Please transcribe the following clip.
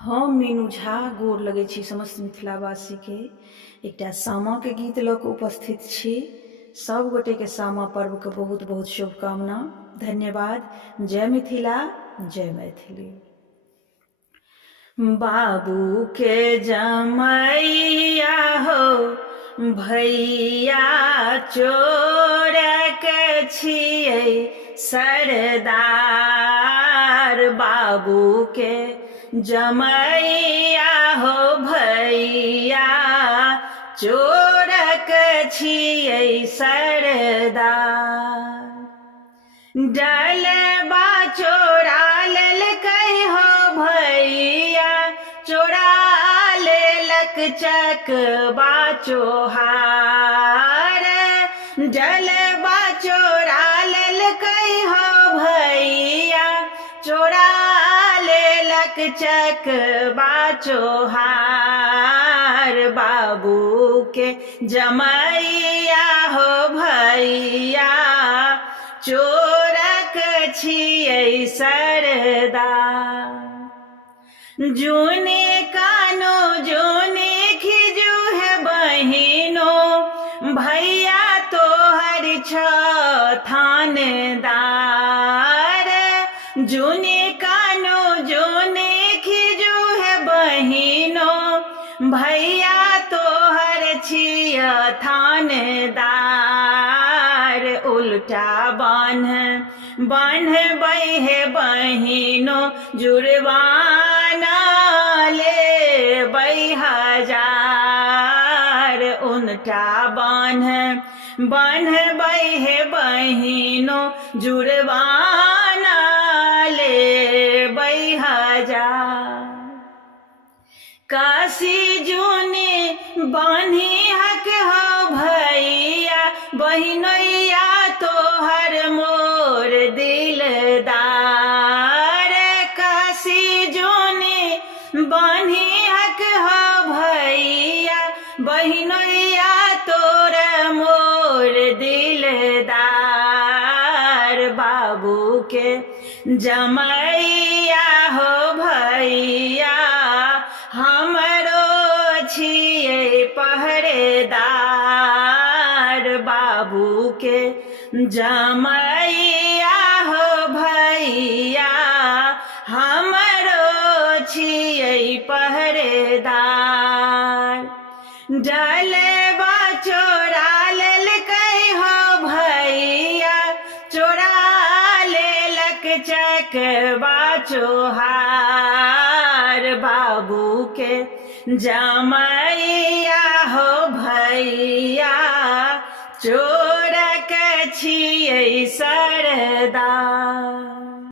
हम मीनू झा गोर लगै छी समस्त मिथिलावासी के एकटा सामा के गीत लऽ कऽ उपस्थित छी। सब गोटे के सामा पर्व के बहुत बहुत शुभकामना। धन्यवाद। जय मिथिला, जय मैथिली। बाबू के जमैया हो भैया चोर के छियै सरदार। बाबू के जमैया हो भैया चोर के छियै सरदार। डलबा चोरा लेलकै हो भैया चोरा लेलक चकबा चोहार। डलबा चोरा लेलकै हो भैया चोरा लेलक चकबा चोहार। बाबू के जमैया हो भैया चोरक छियै सरदार। जूने कानो जूने खिजू है बहिनो भैया तोहर छ थानेदार। जूने कानो जूने खिजू है बहिनो भैया तोहर छिय थानेदार। उल्टा बान्हबै हे बहिनो जुर्माना लेबै हजार। उल्टा बान्हबै हे बहिनो जुर्माना लेबै हजार। काशी जूने बान्ही हक हो भैया बहिनैया तोहर मोर दिलदार। काशी जूने बान्ही हक हो भैया बहिनैया तोर मोर दिलदार। बाबू के जमैया हो भैया हमरो छियै पहरेदार। बाबू के जमैया हो भैया हमरो छियै पहरेदार। डलबा चोरा लेलकै हो भैया चोरा लेलक चकबा चोहार। बाबू के जमैया हो भैया चोर के छियै सरदार।